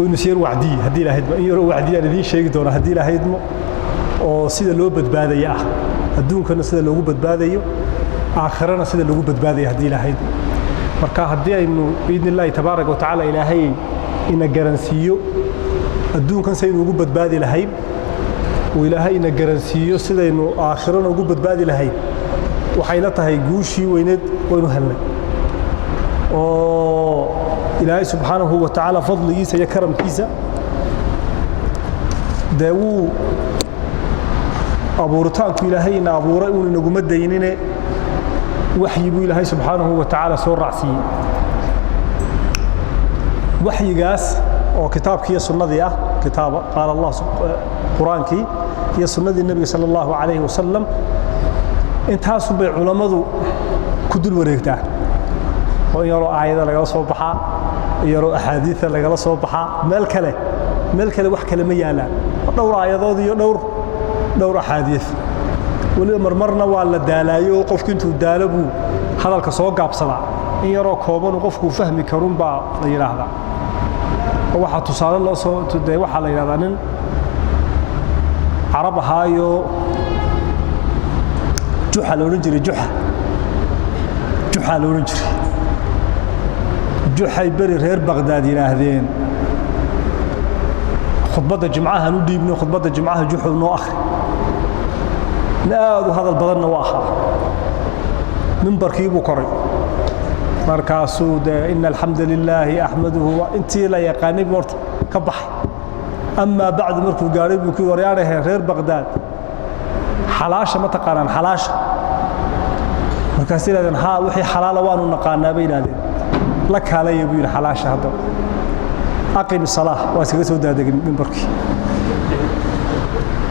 ونسير وعدي هدي له هدم يرو وعدي الذين شيء دون هدي له هدم أو سيد لو بدبادية الدون كنا سيد لو بدبادية آخرنا سيد لو بدبادية هدي له هدم مركا هدي إنه بإذن الله تبارك وتعالى إلهي إن جرنسيو الدون كان سيد لو بدبادية لهيب وإلهي إن جرنسيو سيد إنه آخرنا لو بدبادية لهيب وحيلتها يجوشي ويند وينهلنا إلهي سبحانه وتعالى فضله سيكرم كيسا داو أبورتانك إلهي إن أبوري ونقوم الدينين وحيبو إلهي سبحانه وتعالى سور رعسي وحي قاس وكتاب كي سنة ذي كتاب قال الله قرآن كي هي سنة النبي صلى الله عليه وسلم انتهى سبع علماء كدل وريكتاه ويروا آيات لقى صوبها يروا أحاديث لقى صوبها مال كله وح كلمة يالا دور آيات ذي دور أحاديث ولي مرمرنا ولا دالايو قف كنتو دالبو هذا الكسوق بصراحة يروا كوبان وقفكوا فهم كرون با غير هذا وواحد تصال الله صو تدعي واحد على يدانن عرب هايو جحا لو نجري جحا لو نجري جحي بري غير بغداد يراهدين خطبة جمعها ندي ابن خطبة جمعها جحو نو أخر لا هذا البدن واخر من بركيب وقري مركاسود إن الحمد لله أحمده وإنتي لا يقاني بورت كبح أما بعد مركو قارب وكي وريانه غير بغداد حلاشة ما تقارن حلاشة مركاسي لذن ها وحي حلال وانو نقانا بينا دي لك علي يبين حلاشة هذا أقيم الصلاة واسقسوا دادق من بركي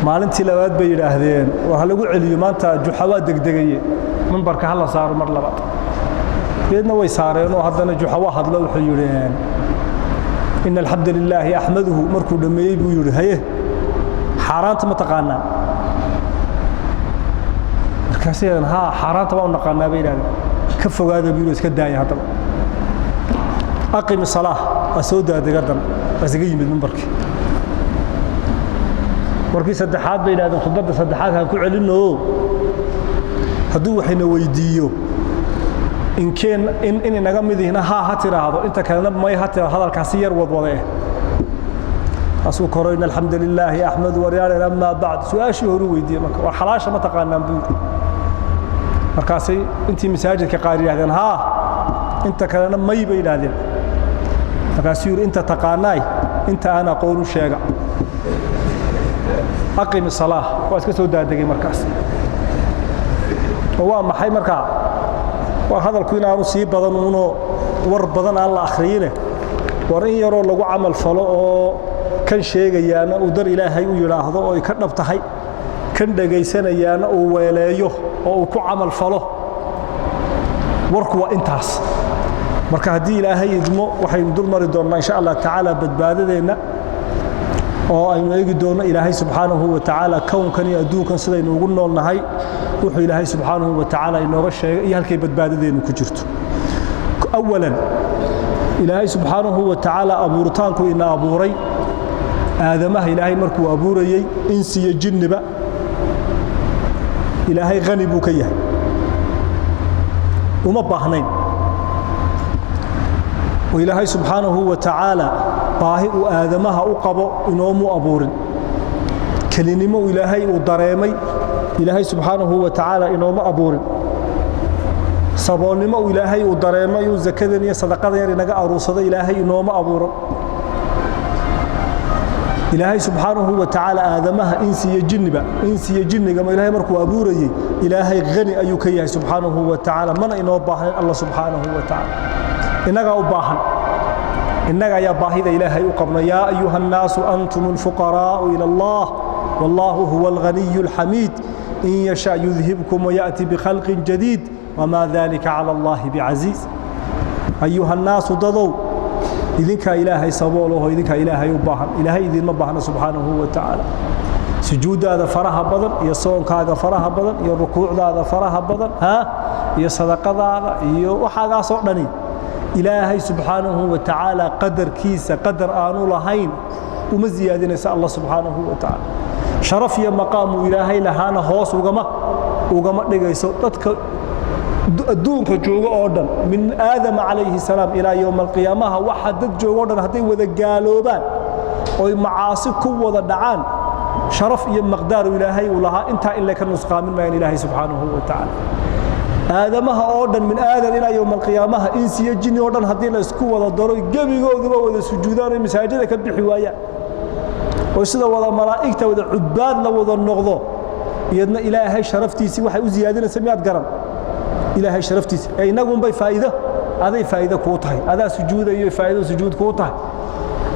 maalintii labaad bay yiraahdeen waxa lagu celiyo maanta juxawa degdegay minbarka hal saar mar labaad geedna way saareen oo haddana juxawa hadlo wuxuu yireen inna alhamdulillahi ahmaduhu markuu dhameeyay buu yiri haye xaraanta ma taqaanaa markaaseen ha xaraanta waa naqaanaa bay yiraahdeen ka fogaada buu iska daayay haddaba aqim salaah asoo daadagan asiga yimid minbarkii markii saddexaad bay yiraahdeen khudbada saddexaad ha ku celino haduu waxayna weydiiyo in inaga midihna ha tiraahdo inta kalena may ha tiraahdo hadalkaasi yar wadwade asu korayna alhamdulillah ahmad wa riyal amma ba'd su'aashi horu weydiiyo marka war xalaasha ma taqaanaan buu markaasi intii masaajidka qaar yiraahdeen ha inta kalena may bay yiraahdeen markaasi yiri inta taqaanaay inta ana qoonu sheega أقيم الصلاة وأسكت ودادقي مركز هو ما حي مركز وهذا الكوينا نصيب بدن منه ور بدن على آخرينه ورين يرو لو عمل فلو كان شيء جيانا ودر إلهي ويلاحظه أو يكتب تحي كان دقيسنا جيانا وولايه أو كعمل فلو وركوا إنتاس مركز هدي إلهي يدمو وحيندر مريضنا إن شاء الله تعالى بدبادنا oo aynu eegi doono Ilaahay subhanahu wa ta'ala koonkan iyo adduunkan sida aynu ugu noolnahay wuxuu Ilaahay subhanahu wa ta'ala inooga sheegay iyo halkay badbaadadeenu ku jirto awalan Ilaahay subhanahu wa ta'ala abuurtaanku ina abuuray aadamaha Ilaahay markuu abuurayay insi iyo jinniba Ilaahay qani buu ka yahay uma baahnayn oo Ilaahay subhanahu wa ta'ala baahi uu aadamaha u qabo inoomu abuurin kalinimo Ilaahay uu dareemay Ilaahay subhanahu wa ta'ala inoomu abuurin saboolnimo Ilaahay uu dareemay uu zakadan iyo sadaqadan yar inaga aruusada Ilaahay inoomu abuurin Ilaahay subhanahu wa ta'ala aadamaha insi iyo jinniga ma Ilaahay markuu abuurayay Ilaahay qani ayuu ka yahay subhanahu wa ta'ala mana inoo baahan Allah subhanahu wa ta'ala inaga u baahan إنك يا باهي إلهي أقبنا يا أيها الناس أنتم الفقراء إلى الله والله هو الغني الحميد إن يشاء يذهبكم ويأتي بخلق جديد وما ذلك على الله بعزيز أيها الناس ضضوا إذنك إلهي صبوله إذنك إلهي أباهن إلهي إذن مباهن سبحانه وتعالى سجود هذا فرها بدن يا صوم هذا فرها بدن يا ركوع هذا فرها بدن يا صدقة هذا يا وحاجة صعباني إلهي سبحانه وتعالى قدر كيسة قدر آنو لهين وما زيادين يسأل الله سبحانه وتعالى شرف يا مقام إلهي لهانا هوس وقما نجيسو الدونك جوجو أوردن من آدم عليه السلام إلى يوم القيامة وحدد جوجو أوردن هتي وذا قالوبان ومعاصي وذا دعان شرف يا مقدار إلهي ولها انت إلا كالنسقى من ما إلهي سبحانه وتعالى آدمها أوردن من آدم إلى يوم القيامة إنسي الجن أوردن هتي لسكو وذا ضروري قبي وذا سجودان مساجد كبحوايا وسيدا وذا ملائكة وذا عباد وذا النغضو يدنا إلهي شرفتيسي وحي وزيادين سميات قرن إلهي شرفتيسي أي نقوم بي فائدة هذا فائدة كوتهي هذا سجود أي فائدة سجود كوتهي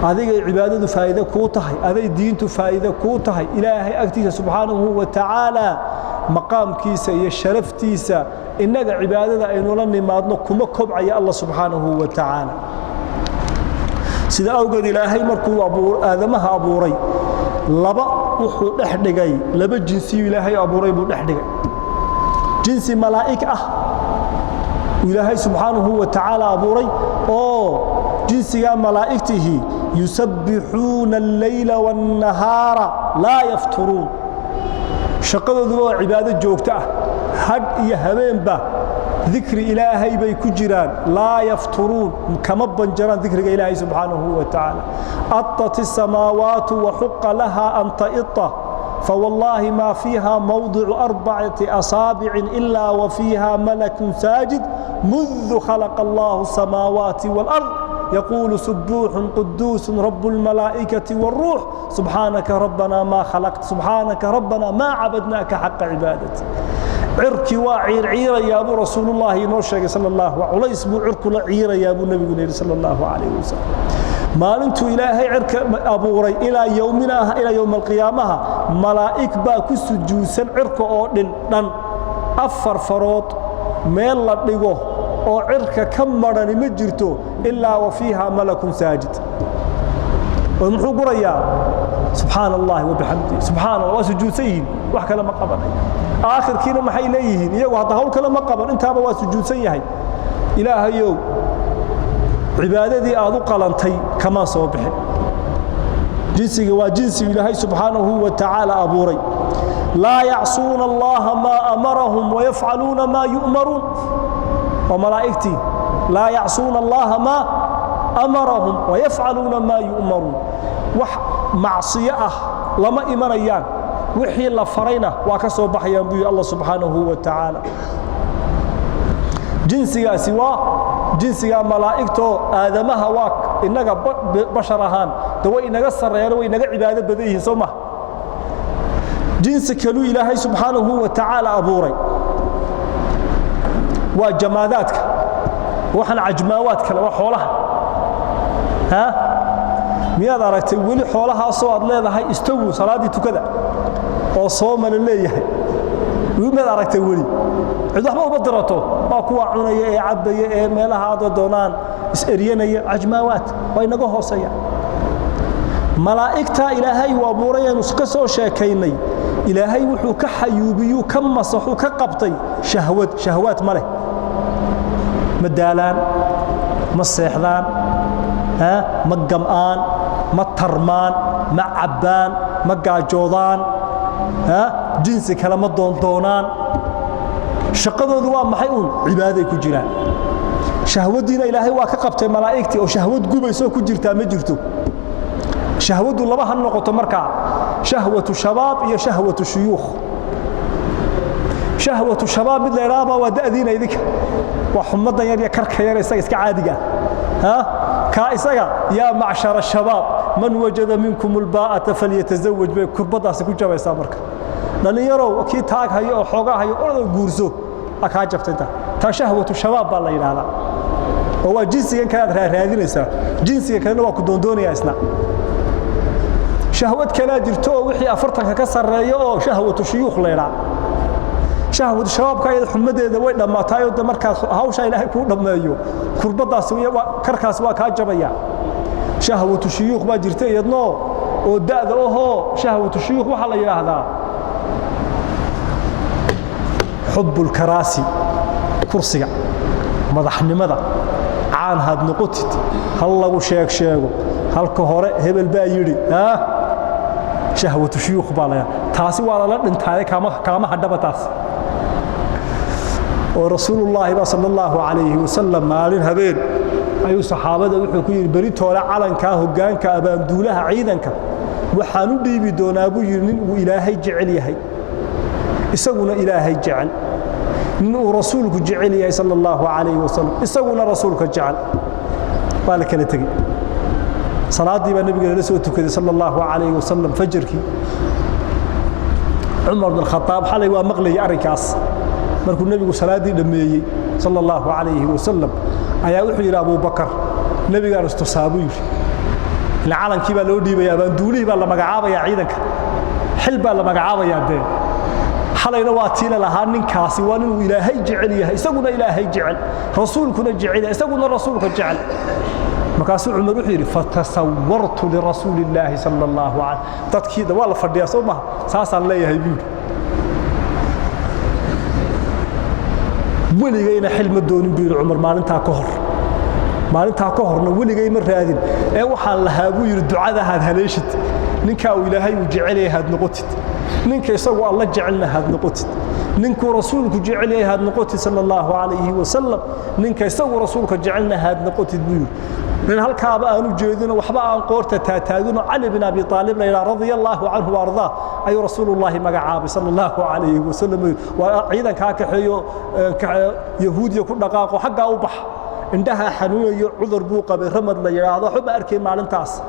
هذا عبادة فائدة كوتهي هذا دين فائدة كوتهي إلهي أكتيس سبحانه وتعالى مقام كيسة يشرفتيسة إنك عبادة أينو لن مادنا كما كبعي الله سبحانه وتعالى سيدا أوقد إلهي مركو آدمها أبوري لبا وحو دحدغاي لبا جنسي إلهي أبوري بو دحدغاي جنسي ملائكة إلهي سبحانه وتعالى أبوري جنسي ملائكته يسبحون الليل والنهار لا يفترون شقدوا ذو عبادة جوكته حد يهبين به ذكر إلهي بي كجران لا يفترون كما بنجران ذكر إلهي سبحانه وتعالى أطت السماوات وحق لها أن تئط فوالله ما فيها موضع 4 أصابع إلا وفيها ملك ساجد منذ خلق الله السماوات والأرض يقول سبوح قدوس رب الملائكة والروح سبحانك ربنا ما خلقت سبحانك ربنا ما عبدناك حق عبادتي عركي وعير عير يا أبو رسول الله نوشك صلى الله عليه وسلم اسمه عرك لعير يا أبو النبي صلى الله عليه وسلم ما أنت إلهي عرك أبو ري إلى يومنا إلى يوم القيامة ملائك باكو سجوسا عرك أودن أفر فروت ميل لدغو أو عرك كمرن مجرتو إلا وفيها ملك ساجد ومحو قريا سبحان الله وبحمده سبحان الله وسجود سيد وحكى لما قبل آخر كينا محي ليهين يو هذا هول كلام قبل انت هذا وسجود سيهي إلهي يو عبادتي أذو قلنتي كما صوبح جنسي وجنسي إلهي سبحانه وتعالى أبوري لا يعصون الله ما أمرهم ويفعلون ما يؤمرون وملائكتي لا يعصون الله ما أمرهم ويفعلون ما يؤمرون معصية لما إيمانيان وحي الله فرينا وكسو بحيان بي الله سبحانه وتعالى جنسي سوا جنسي ملائكته آدمها واك إنك بشرهان دو إنك السريان وإنك عبادة بديه سمه جنس كلو إلهي سبحانه وتعالى أبوري وجماداتك وحن عجماواتك وحولها ها مياد أركتي ولي حولها صوت ليذا هاي استووا صلاة كذا وصوم لليه ومياد أركتي ولي عدوح ما بدرته ما كوا عناية عبية مالها هذا دونان إسرينا عجماوات وينقوه صيا ملائكة إلهي وأبوري نسكسو شاكيني إلهي وحو كحيوبيو كم مصحو كقبطي شهوات مله مدالان مصيحدان مقمآن مطرمان معبان مقاجوضان جنسي كلمة دونان شقدو ذوان محيون عبادة كجيران شهوة دينا إلهي وكقبطي ملائكتي أو شهوة قبيسو كجيرتا مجرتو شهوة الله هالنقطة مركع شهوة الشباب هي شهوة الشيوخ شهوة الشباب مثل إرابة ودأذين يذك وحمضنا يا كرك يا رئيس كعادية كائسة يا معشر الشباب من وجد منكم الباءة فليتزوج بكربضة سكوت جوا يسامرك لأن يروا أكيد تاج هي أو حاجة هي أو جورزو أكاجبت أنت تشهوة الشباب بالله ينالا هو جنسي كان هذه ليس جنسي كان هو كدوندوني أسنا شهوة كلا جرتو وحي أفرتك كسر رأيه شهوة الشيوخ ليلا شهوة الشباب كايد حمد إذا وين لما تايو دمركاس هاوش إلهي كون لما يو كربضة سوية كركاس وكاجبيا شهوة الشيوخ ما جرتو يدنو ودأ ذوه شهوة الشيوخ وحلا يهذا حب الكراسي كرسي مدحني مدح caan had noqotid hal lagu sheego halka hore hebel baa yiri shahwatu shuyuukh baa taasi waa la dhintay kama hadaba taas oo rasuulullaahi sallallahu alayhi wasallam maalin habeen ayuu saxaabada wuxuu ku yiri bari toole calanka hoggaanka abaanduulaha ciidanka waxaan u dhiibi doonaa buu yiri nin uu ilaahay jecel yahay isaguna ilaahay jecel nin uu rasuulku jecel yahay sallallahu alayhi wasallam isaguna rasuulka jecel baa la kala tagay salaadii baa nabiga la soo tukaday sallallahu alayhi wasallam fajrkii Umar bin Khattab xalay waa maqlay arinkaas markuu nabigu salaadii dhameeyay sallallahu alayhi wasallam ayaa wuxuu yiri Abu Bakar nabiga rastaasaabu yiri la calankii baa loo dhiibay abaan duulii baa la magacaabaya ciidanka xil baa la magacaabaya dee xalayna waa tiina lahaa ninkaasi waa inuu ilaahay jecel yahay isaguna ilaahay jecel rasuulkuna jecel isaguna rasuulka jecel markaas Umar wuxuu yiri fatasawwartu li rasuulillahi sallallahu alayhi dadkii waa la fadhiyaa Soomaa saasaan leeyahay buu weligayna xilma doonin buu Umar maalinta ka horna weligay ma raadin ee waxa la haabuu yiri ducada had haleeshid ninka uu ilaahay u jecel yahay had noqotid ninka isagu alla jecelna had noqotid ninku rasuulku jecel yahay had noqotid sallallahu alayhi wasallam ninka isagu rasuulka jecelna had noqotid buu من هالكعبة أنو جيدنا وحبا عن قورته تاتاجنا علي بن أبي طالب رضي الله عنه وأرضاه أي رسول الله مجعاب صلى الله عليه وسلم وعيدا كاك حيو يهود يكون دقاق وحق أوبح عندها حنوية عذر بوقة برمض ليراض حب أركي مع الانتاس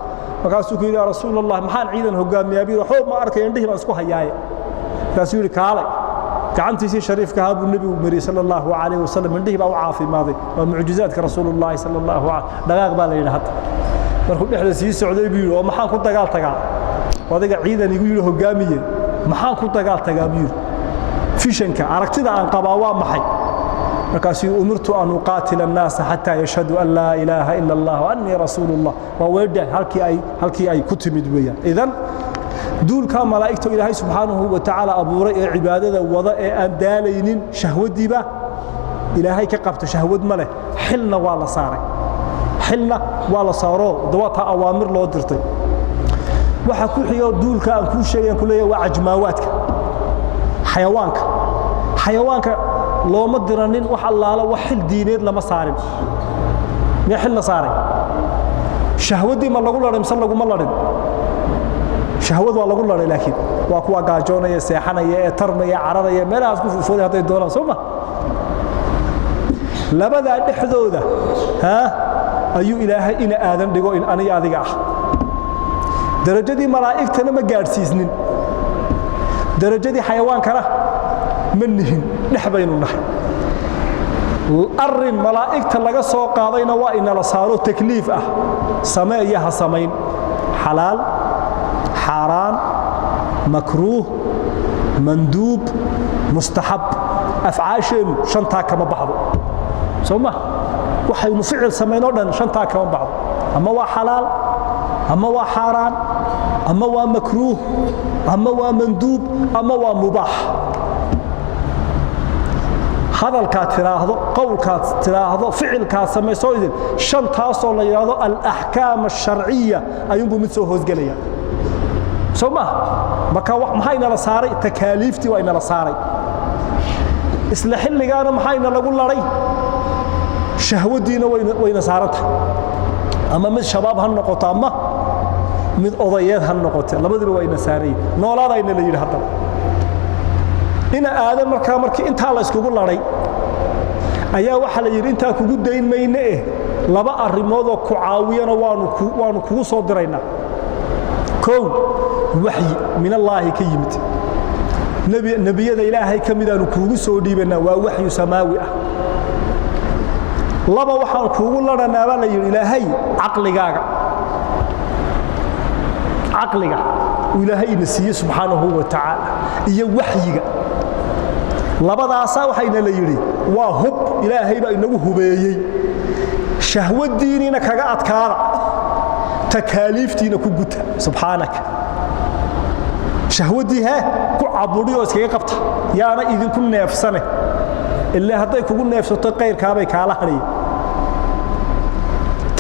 فقالوا يا رسول الله محان عيدا هجام يبي وحب ما أركي عنده ما أسكوها جاي قالوا كالي كعنتي سي شريف كهاب النبي ومري صلى الله عليه وسلم عنده بقى عافي ماضي ومعجزات كرسول الله صلى الله عليه دقاق بالين حتى markuu dhexda sii socday buu oo maxaan ku dagaal tagaa wadaga ciidan igu yiri hogaamiye maxaan ku dagaal tagaa buu fishanka aragtida aan qabaa waa maxay markaas umirtu an uqatila an-nas hatta yashhadu an la ilaha illa allah wa anni rasulullah wa wada halkii ay ku timid weeyaan idan duulka malaa'iktu ilaahay subhanahu wa ta'ala abuuray ee cibaadada wada ee aan daalaynin shahwadiiba ilaahay ka qabto shahwad ma leh xilna waa la saaray xilna waa la saaro dawata awaamir loo dirtay waxa ku xiyo duulka aan ku sheegan kuleeyahay waa ajmaawaadka xayawaanka looma diranin wax allaala wax xil diineed lama saarin ma xil la saaray shahwadii ma lagu larin san lagu ma larin shahwad waa lagu laray laakiin waa kuwa gaajoonaya seexanaya ee tarmaya cararaya meelahaas ku fufooday haday doonaan Soomaa labada dhexdooda ayuu ilaahay ina aadan dhigo in aniga adiga ah darajadii malaa'igtana ma gaarsiisnin darajadii xayawaankana ma nihin dhaxbaynu nahay arin malaa'igta laga soo qaadayna waa in la saaro takliif ah sameeyaha sameyn xalaal حرام مكروه مندوب مستحب أفعاشين شنطة كما بعض سوما وحي نفعل سمينو دن شنطة كما بعض أما هو حلال أما هو حرام أما هو مكروه أما هو مندوب أما هو مباح هذا الكاتراهض قول كاتراهض فعل كاسمي سويدن شنطة صلى يراهض الأحكام الشرعية أيوم بمثل هوزقلية سوما marka wax maxayna la saaray takaaliifti waa ina la saaray isla xilligaana maxayna lagu laray shahwadiina wayna saaranta ama mid shabaab han noqoto ama mid odayeed han noqoto labadaba wayna saaray noolaadayna la yiraahdo ina aadan markii inta la iskugu laray ayaa waxa la yiri inta kugu dayn mayne laba arimood oo ku caawiyana waanu kugu soo diraynaa كون وحي من الله كيمت نبي إلهي كمدان كوغو سو ديبنا ووحي سماوي لبا waxaan kuugu laranaa baa la yiri ilaahay aqliga ilaahay nasiye subhanahu wa ta'ala iyo wahyiga labadaas waxayna la yiri waa hub ilaahay baa inagu hubeeyay shahwadiina kaga adkaada تكاليفتينا كوجتا سبحانك شهوديها كعبودي واسكي قبطة يا أنا إذا كنا نفسنا اللي هذا يكون نفسه تغير كابي كاله هني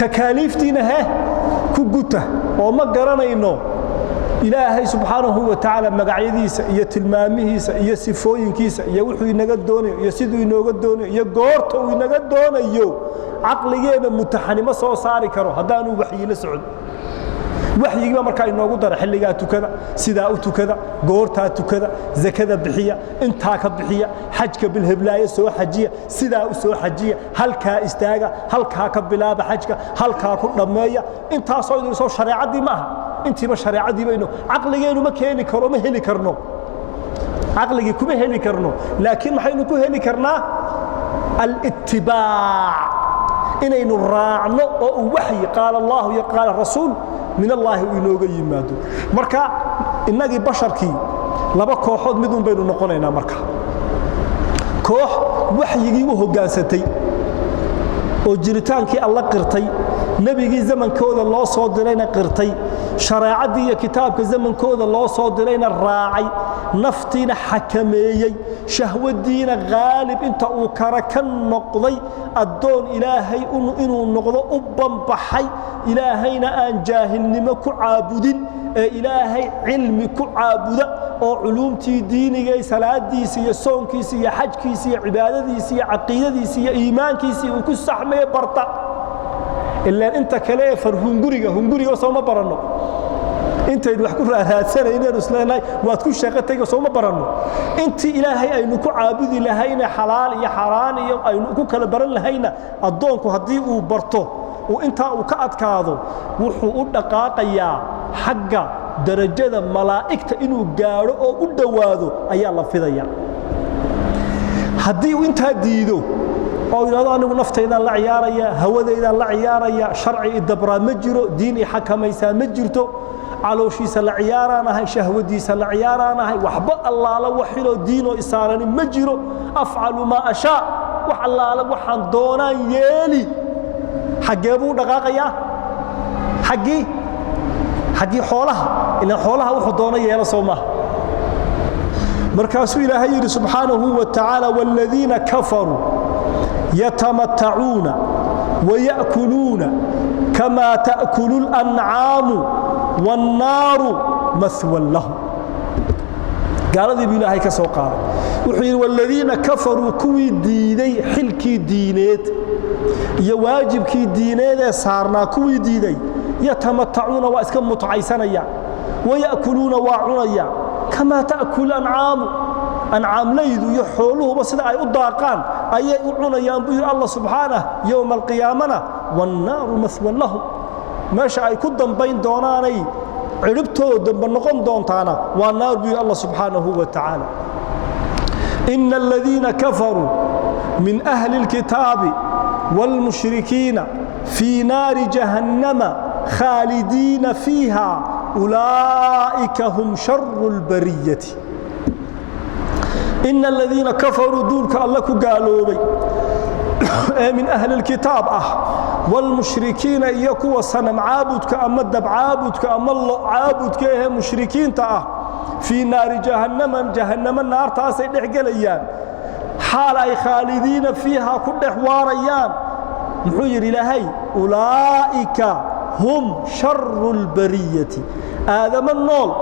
تكاليفتنا ها كجوته وما قرنا إنه إلهي سبحانه وتعالى مقعيديسا يا تلماميسا يا سفوينكيسا يا وحو ينقدونه يا سيدو ينقدونه يا قورتو ينقدونه يو عقلينا متحنمه سو ساري كرو هدانو وحي لا سعود وحيغا marka inoogu dara xilliga tukada sida u tukada goorta tukada zakada bixiya inta ka bixiya xajka bil hiblaayo soo xajiya sida u soo xajiya halka istaaga halka ka bilaaba xajka halka ku dhameeya inta soo shariicadii ma aha intiiba shariicadii bayno aqligeenu ma keeni karo ma heli karno aqligi kuma heli karno laakiin maxaynu ku heli karnaa al-ittibaa inaynu raacno oo wahyi qaala Allah ya qaala rasuul من الله وينوغا يمادو marka inagi basharkii laba kooxood mid un baynu noqonaynaa marka koox waxyigii u hogaansatay oo jiritaankii Allah qirtay nabigii zamankooda loo soo dirayna qirtay shariicadii iyo kitaabka zamankooda loo soo dirayna raacay naftiina xakameeyay shahwadiina gaalib inta uu kara ka noqday adoon ilaahay inuu noqdo u banbaxay ilaahayna aan jaahilnimo ku caabudin ee ilaahay cilmi ku caabuda oo culumtii diiniga ee salaadiisa iyo soonkiisa iyo xajkiisa iyo cibaadadiisa iyo aqeedadiisa iyo iimaankiisa uu ku saxmay barta illa inta kale farhunguriga soo ma barano intay wax ku raadsanayeen islaanay waad ku shaqatay soo ma barano intii ilaahay aynu ku caabudi lahayna xalaal iyo xaraan iyo aynu ku kala baran lahayna adoonku hadii uu barto oo inta uu ka adkaado wuxuu u dhaqaaqayaa xagga darajada malaa'ikta inuu gaaro oo u dhawaado ayaa la fidaya hadii uu inta diido oo yiraahdo anigu naftayda la ciyaaraya hawadayda la ciyaaraya sharci dabra ma jiro diin i xakamaysa ma jirto calooshiisa la ciyaaranahay shahwadiisa la ciyaaranahay waxba Allah la waxilo diin oo isaarani ma jiro afcalu ma asha wax Allah la waxaan doonaan yeeli xageebu dhaqaaqaya xaqi xoolaha ila xoolaha wuxuu doona yeelo Soomaa markaasuu ilaahay yiri subhanahu wa ta'ala walladheena kafaru yatamatta'una wa ya'kuluna kama ta'kulu al-an'amu wan-naru mathwan lahum gaaladii ilaahay ka soo qaaday wuxuu yiri walladheena kafaru kuwii diiday xilkii diineed iyo waajibkii diineed ee saarnaa kuwii diiday yatamatta'una wa iska mutaysanaya wa ya'kuluna wa cunaya kama ta'kulu an'am laydu iyo xooluhuba sida ay u daaqaan ayay u cunayaan buu Allah subhanahu yawm al-qiyamana wan-naru mathwan lahum meesha ay ku dambayn doonaanay ciribtooda noqon doontaana waa naar buu Allah subhanahu wa ta'ala innal ladina kafaru min ahli al-kitabi والمشركين في نار جهنم خالدين فيها أولئك هم شر البرية إن الذين كفروا دونك الله قالوا بي من أهل الكتاب والمشركين يكوا صنم عابدك أما الدب عابدك أما الله عابدك مشركين في نار جهنم النار تاسي دحقليان حال أي خالدين فيها كل حواريان محير إلهي أولئك هم شر البرية آدم النول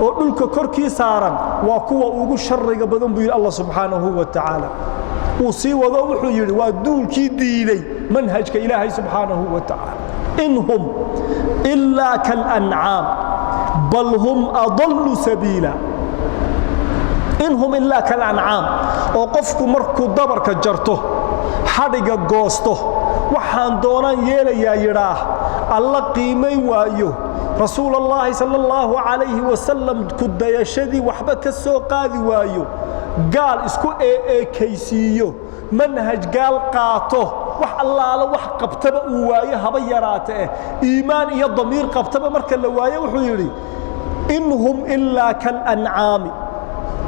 وقلك كركي سارا وكوا أقول شر قبضن بي الله سبحانه وتعالى وصي وضوح يري ودول كي ديني منهجك إلهي سبحانه وتعالى إنهم إلا كالأنعام بل هم أضل سبيلا إنهم إلا كالأنعام وقفك مركو دبرك جرته حرق قوسته وحان دونان يليا يراه الله قيمي وايو رسول الله صلى الله عليه وسلم كد يشدي وحبك السوقاذي وايو قال اسكو كيسيو منهج قال قاطه وح الله على وح قبتبه وايه هبيراته إيمان إيا الضمير قبتبه مركا لوايه وحيري إنهم إلا كالأنعام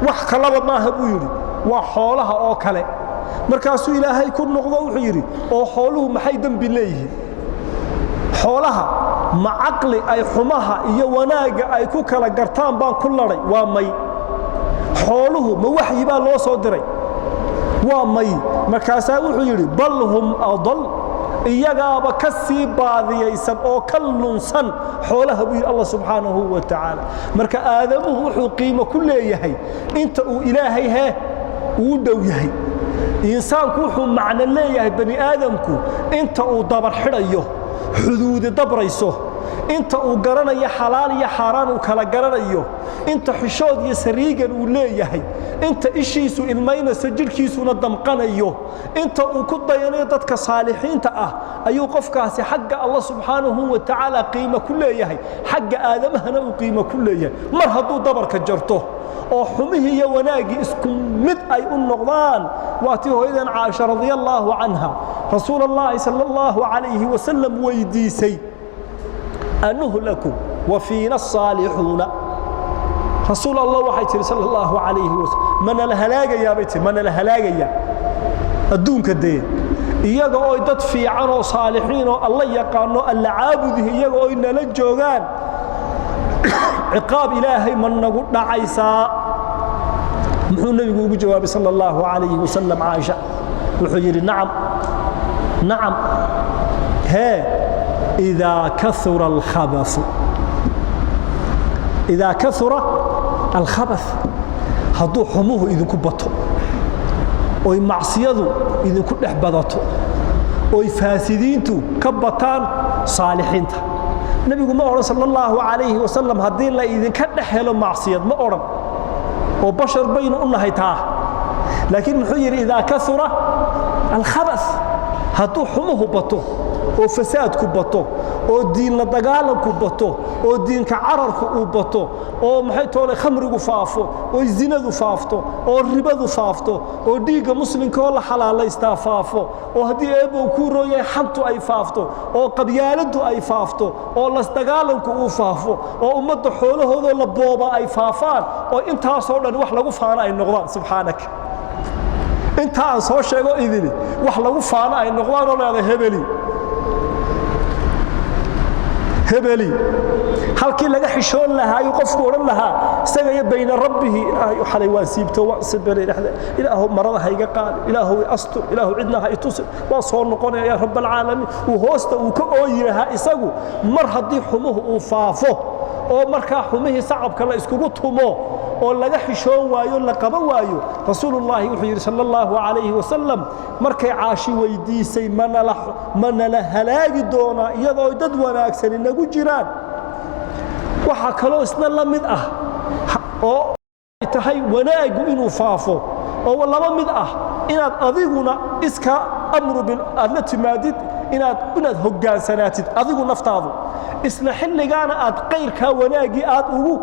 wax kalaba ma aha buu yiri waa xoolaha oo kale markaasuu ilaahay ku noqdo wuxuu yiri oo xooluhu maxay dambi leeyihiin xoolaha ma aqli ay xumaha iyo wanaaga ay ku kala gartaan baan ku laray waa may xooluhu ma waxyi baa loo soo diray waa may markaasaa wuxuu yiri bal hum adall iyagaaba ka sii baadiyaysan oo ka lunsan xoolaha buu Allah subhanahu wa ta'ala marka aadamuhu wuxuu qiimo ku leeyahay inta uu ilaahay uu dhow yahay insaanku wuxuu macna leeyahay bani aadamku inta uu dabar xirayo xuduud dabrayso inta uu garanayo xalaal iyo xaraan uu kala garanayo inta xishood iyo sariigan uu leeyahay inta ishiisu ilmaynayso jirkiisuna damqanayo inta uu ku dayanayo dadka saalixiinta ah ayuu qofkaasi xagga Allah subhanahu wa ta'ala qiimo ku leeyahay xagga aadamahana uu qiimo ku leeyahay mar hadduu dabarka jarto oo xumihi iyo wanaagi isku mid ay u noqdaan waati hooyadan Aisha radiyallahu anha rasuulullaahi sallallahu alayhi wa sallam weydiisay أنهلكوا وفينا الصالحون رسول الله وحيت صلى الله عليه وسلم من الهلاجة يا بيتي من الهلاجة الدون كدين إياك أو يدت في عنو صالحين الله يقانو العابده إياك أو إن للجوغان عقاب إلهي من نقول عيسى محو النبي يقول جواب صلى الله عليه وسلم عائشة وحجر نعم نعم إذا كثر الخبث إذا كثر الخبث هدو حموه إذا كبطه وي معصيته إذا كل حبضته وي فاسدينته كبطان صالحين النبي يقول صلى الله عليه وسلم هدين لا إذا كان حلو معصية ما أرم وبشر بين أنه هيتاه لكن محير إذا كثر الخبث هدو حموه بطه oo fasaadku bato oo diin la dagaalanku bato oo diinka cararku uu bato oo maxay toole khamrigu faafo oo zinadu faafto oo ribadu faafto oo dhiiga muslimka oo la xalaalaysta faafo oo hadii eebo ku rooyay xantu ay faafto oo qabyaaladu ay faafto oo la dagaalanku uu faafo oo ummadda xoolahooda la booba ay faafaan oo intaas oo dhan wax lagu faana ay noqdaan subhanaka inta aan soo sheego idin wax lagu faana ay noqdaan oo leedahay هبلي halkii laga xishoon lahaa ay qofku oran lahaa isaga iyo bayna rabbihi xalay waa siibto waa sabir ilaahu marada hayga qaad ilaahu astur ilaahu cidna ha itus waa soo noqonaya ya rabbul alamin uu hoosta uu ka ooyiraha isagu mar hadii xumuhu uu faafo oo marka xumihi sacabka la iskugu tumo oo laga xishoon waayo la qaba waayo rasuulullaahi wuxuu yiri sallallahu alayhi wa sallam markay caashi weydiisay manala halaagi doona iyadoo dad wanaagsan inagu jiraan waxa kale isna la mid ah oo tahay wanaagu inuu faafo oo laba mid ah inaad adiguna iska amru bil adlatimaadid inaad hogaansanaatid adigu naftaadu isla xilligaana aad qeyrka wanaagi aad ugu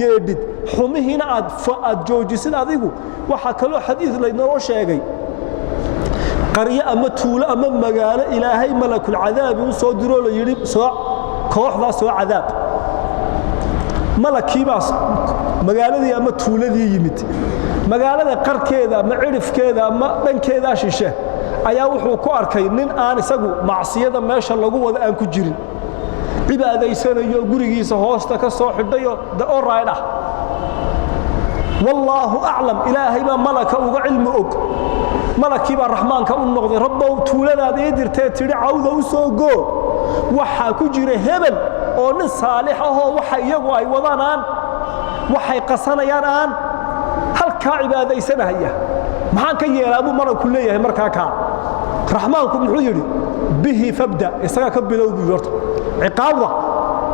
yeedhid xumihina aad joojisid adigu waxa kale xadiis la inoo sheegay qariya ama tuulo ama magaalo ilaahay malakul cadaab uu soo diro la yiri soo kooxda soo cadaab malakiibaas magaaladii ama tuuladii yimid magaalada qarkeeda ama cirifkeeda ama dhankeeda shishe ayaa wuxuu ku arkay nin aan isagu macsiyada meesha lagu wada aan ku jirin cibaadaysanayo gurigiisa hoosta ka soo xidhayo oo raayda wallahu a'lam ilaahay ma malaka uga cilmi og malakii baa rahmaanka u noqday rabbow tuuladaada ee dirtay tiri cawda u soo go waxa ku jira hebel oo nin saalix ah oo waxa iyagu ay wadaan waxay qasanayaan aan halka cibaadaysanaya maxaan ka yeelaabu malaku leeyahay markaa ka rahmaanku muxuu yiri bihi fabda isaga ka bilowgi horta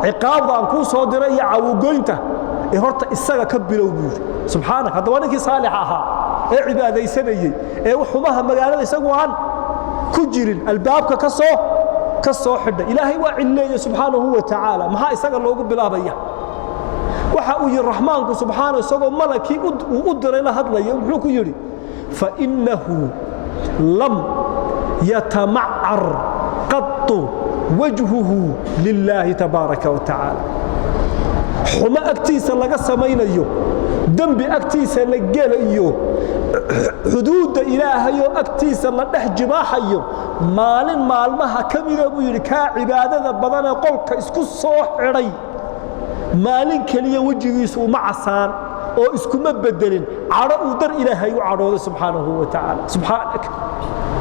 ciqaabda aan ku soo diray iyo awgoynta ee horta isaga ka bilowgi subhanahu hada wankii saalix ahaa ee cibaadaysanayay ee xumaha magaalada isagu aan ku jirin albaabka ka soo xidha ilaahay waa cileeyay subhanahu wa ta'ala maxaa isaga loogu bilaabaya waxa uu yiri rahmaanku subhanahu isagoo malakii u diray la hadlayo wuxuu ku yiri fa innahu lam yatama'ar qattu wajhuhu lillahi tabaaraka wa ta'ala xuma agtiisa laga samaynayo dambi agtiisa la gelayo xuduudda ilaahay oo agtiisa la dhex jibaaxayo maalin maalmaha kamida buu yiri ka cibaadada badan ee qolka isku soo xiray maalin kaliya wajigiisu uma casaan oo iskuma bedelin caro uu dar ilaahay u cadhoodo subhanahu wa ta'ala subhanaka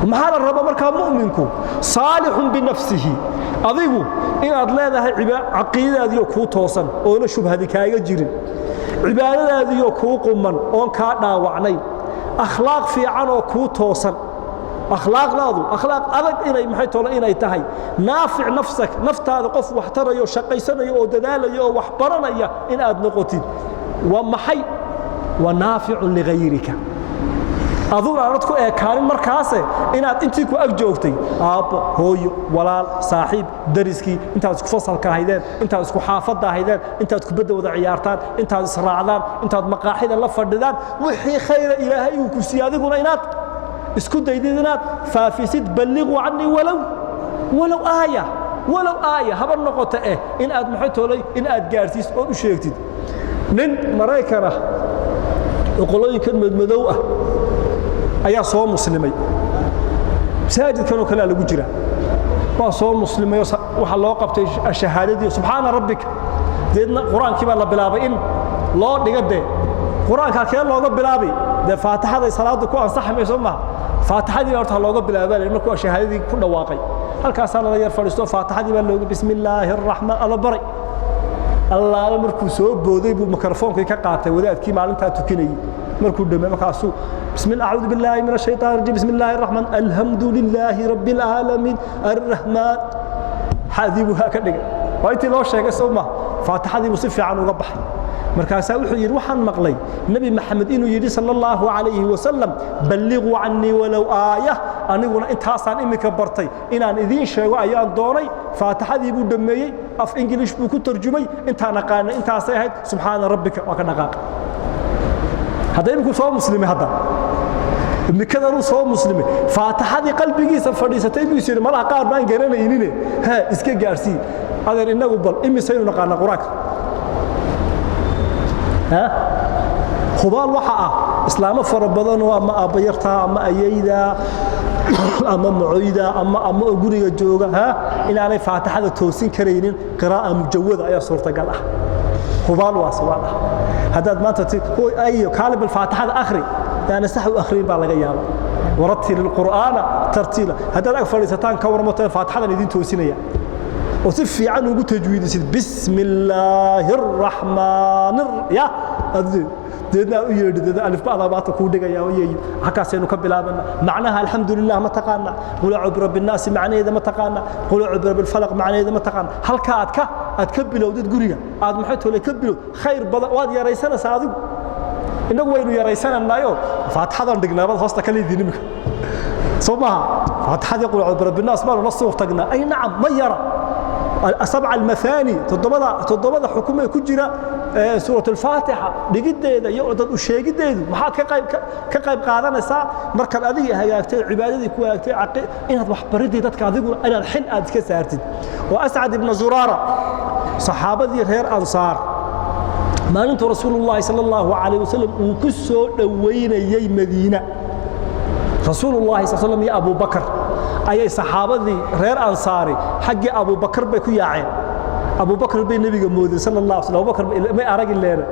محل الرب مركا مؤمنكو صالح بنفسه أضيبو إن أضلاده عقيدة ذي كو توصن أولا شبه ذي كايغا جيرين عبادة ذي كو قمن أون كانا وعنين أخلاق في عنو كو توصن أخلاق لادو أخلاق أدق إلي محيط ولا إلي تهي نافع نفسك نفت هذا قف واحترى يو شقي سنة يو دلالة يو وحبرنا يا إن أدنقتين ومحي ونافع لغيرك أظن أردتكو كان مركاسة إن أنتيكو أجوكتي أب هوي ولا صاحب درسكي أنت أسكو فصل كهيدان أنت أسكو حافظ هيدان أنت أسكو بدو ذا عيارتان أنت أسرعدان أنت مقاحيد لفردان وحي خير إلهي وكسيادك ونينات اسكو ديدينات فافيسيد بلغوا عني ولو آية هبر نقطة إن أد محيط لي إن أد جارسيس أو شيكتيد نن مرايكنا وقولي كلمة مدوءة أيها صوم مسلمي ساجد كانوا كلا لجرا ما صوم مسلمي وحلا وقبت الشهادة دي سبحان ربك زيدنا قرآن كيف الله بلابي إن لا نقد قرآن كأكيد الله بلابي ده فاتحة ده صلاة كو أنصح ما يسمعها فاتحة دي أرتها الله بلابي لأنه كو الشهادة دي كنا واقعي هل كاسان الله يرفع الاستوى فاتحة دي بلوغ بسم الله الرحمن الله بري الله مركو سو بودي بو ميكروفون كي كقاته وداد كي مالنتا تكني مركو دمه مكاسو بسم الله أعوذ بالله من الشيطان الرجيم بسم الله الرحمن الحمد لله رب العالمين الرحمن حذيبها كدغ وايتي لو شيغه سوما فاتحدي مصفي عن وقبح مركاسا وحو يري waxaan maqlay nabi maxamed inuu yiri sallallahu alayhi wa sallam ballighu anni walau aayah aniguna intaasan imika bartay inaan idin sheego ayaan doonay faatixadii buu dhameeyay af ingilish buu ku tarjumay intaan aqaan intaas ay ahayd subhana rabbika wa ka dhaqaaq hadaynu ku soo muslimi hadda ibn kadar soo muslimi faatixadii qalbigiisa fadhiisatay buu yiri malaha qaar baan garanaynin ha iska gaarsii adeer inagu bal imisaynu naqaana quraanka خبال وحاء إسلام فربضان وأما أبيرتها أما أييدا أما معيدا أما أقولي الجوغة إن أنا فاتحة التوسين كرينين قراءة مجودة أي صورة قال خبال واسوال هذا ما تتي هو أي كالب الفاتحة آخري يعني سحو آخرين بالغيابة ورتل القرآن ترتيلا هذا الأكثر ستان كور متن فاتحة الذين توسينيا وصفي عنه بتجويد بسم الله الرحمن يا دينا يرد ألف بعض بعض كودة يا ويا حكاسينو كبلابنا معناها الحمد لله ما تقانا قل عبر بالناس معناه إذا ما تقانا قل عبر بالفلق معناه إذا ما تقانا هل كأتك أتكبلوا ودت قرية عاد محيط ولا كبلوا خير واد يا ريسنا سعدو إنه وينو يا ريسنا النايو فاتحة عندنا بعض هستا كلي دينك صباح فاتحة يقول عبر بالناس ما نص وقتنا أي نعم ما يرى السبع المثاني تضمد حكومة كجرة سورة الفاتحة لقد يعدد الشيء قد ما حد كقيب قادنا ساعة مركب هذه هي عبادة كويتة عقيد إن هذا بردي ذاتك هذيقول أنا الحين أذكر سارتد وأسعد بن زرارة صحابة ذي غير أنصار ما أنت رسول الله صلى الله عليه وسلم وكسو وين يي مدينة رسول الله صلى الله عليه وسلم يا أبو بكر أي صحابة ذي غير أنصاري حق أبو بكر بكو يعين أبو بكر بن النبي جمود صلى الله عليه وسلم أبو بكر ما أرجع الليل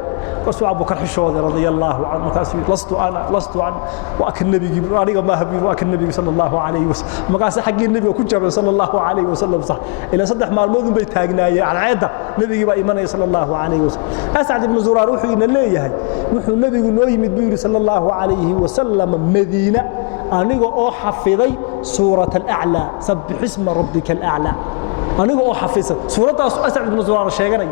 قصوا أبو بكر حشود رضي الله عنه كاسي لست عن وأكل النبي أنا ما هبي وأكل النبي صلى الله عليه وسلم ما قاس حق النبي وكل جبل صلى الله عليه وسلم صح إلى صدق مع الموذن بيتاجنا على عادة النبي يبقى إيمانه صلى الله عليه وسلم أسعد بن زرار روحي إن اللي هي روح النبي نوي مدبير صلى الله عليه وسلم مدينة أنا أو حفظي سورة الأعلى سبح اسم ربك الأعلى أنا أو حفظ سورة أسعد بن زرار شيئا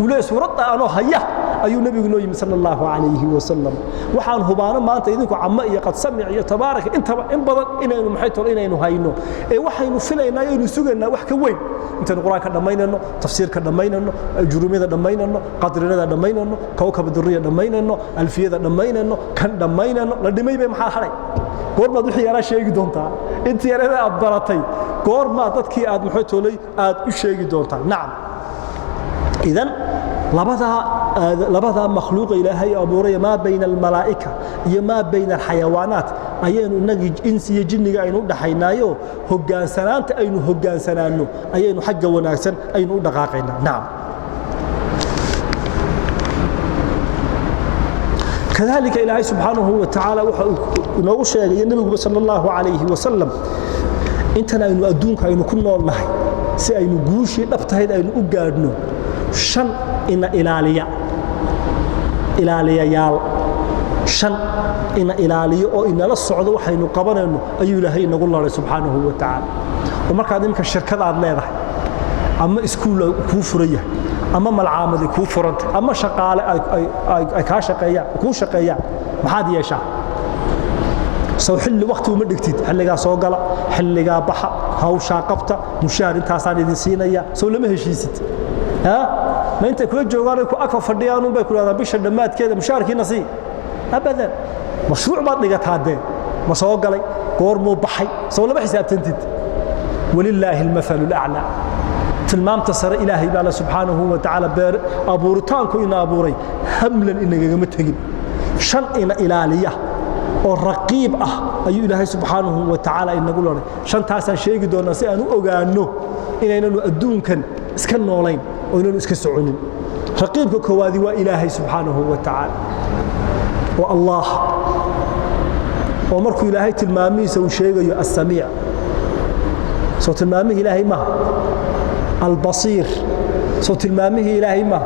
ولا سورة أنا هيا أي النبي نوي صلى الله عليه وسلم وحان هبانا ما أنت إذنك عمائي قد سمع يتبارك إنت إن بدل إنه محيطر إنه هاينو وحين فينا إنه سجنا وحكي وين أنت القرآن كدمينا إنه تفسير كدمينا إنه جرومي كدمينا إنه قدرنا كدمينا إنه كوكب الدرية كدمينا إنه ألفية كدمينا إنه كدمينا إنه لدمي بمحل حري قول ما ضحي أنا شيء دونتا أنت يا رجال أبرتي قول ما تذكي أد محيطولي أد شيء دونتا نعم إذن لبدا مخلوق إلهي أبوري ما بين الملائكة ما بين الحيوانات أيانو نجي إنسي جنّي أينو دحينايو هجان سنان أينو هجان سنانو أيانو حق وناكسن أينو دقاقنا نعم كذلك إلهي سبحانه وتعالى ونوغو شيغay nabigu sallallahu alayhi wa sallam intana aynu adduunka aynu ku noolnahay si aynu guushii dhabtahayd aynu u gaadhno shan ina ilaaliyayaal shan ina ilaaliyo oo inala socdo waxaynu qabanayno ayuu Ilaahay nagu laaray subhanahu wa ta'ala oo markaad imka shirkad aad leedahay ama iskuul ku furaya ama malcaamad ku furanta ama shaqaale ay ka shaqeeyaan maxaad yeeshaa soo xilli waqti uma dhigtid xilliga soo gala xilliga baxa hawsha qabta mushaar intaasaan idin siinaya soo lama heshiisid ma inta kula joogaan ku ag fadhiyaan bay ku leedahay bisha dhamaadkeeda mushaarkiina sii abadan mashruuc baad dhigataade ma soo galay goormuu baxay soo lama xisaabtantid walillaahi almathalu al'a'la tilmaamta sare ilaahay baa subhanahu wa ta'ala beer abuuritaanku ina abuuray hamlan inagama tagin shan ina ilaaliya oo raqiib ah ayuu ilaahay subhanahu wa ta'ala inagu looray shantaasaan sheegi doonaa si aan u ogaano inaynu adduunkan iska noolayn oo inaynu iska soconin raqiibka koowaadi waa ilaahay subhanahu wa ta'ala wa allah oo markuu ilaahay tilmaamiisa uu sheegayo as-sami' soo tilmaamihi ilaahay ma البصير soo tilmaamihi ilaahay ma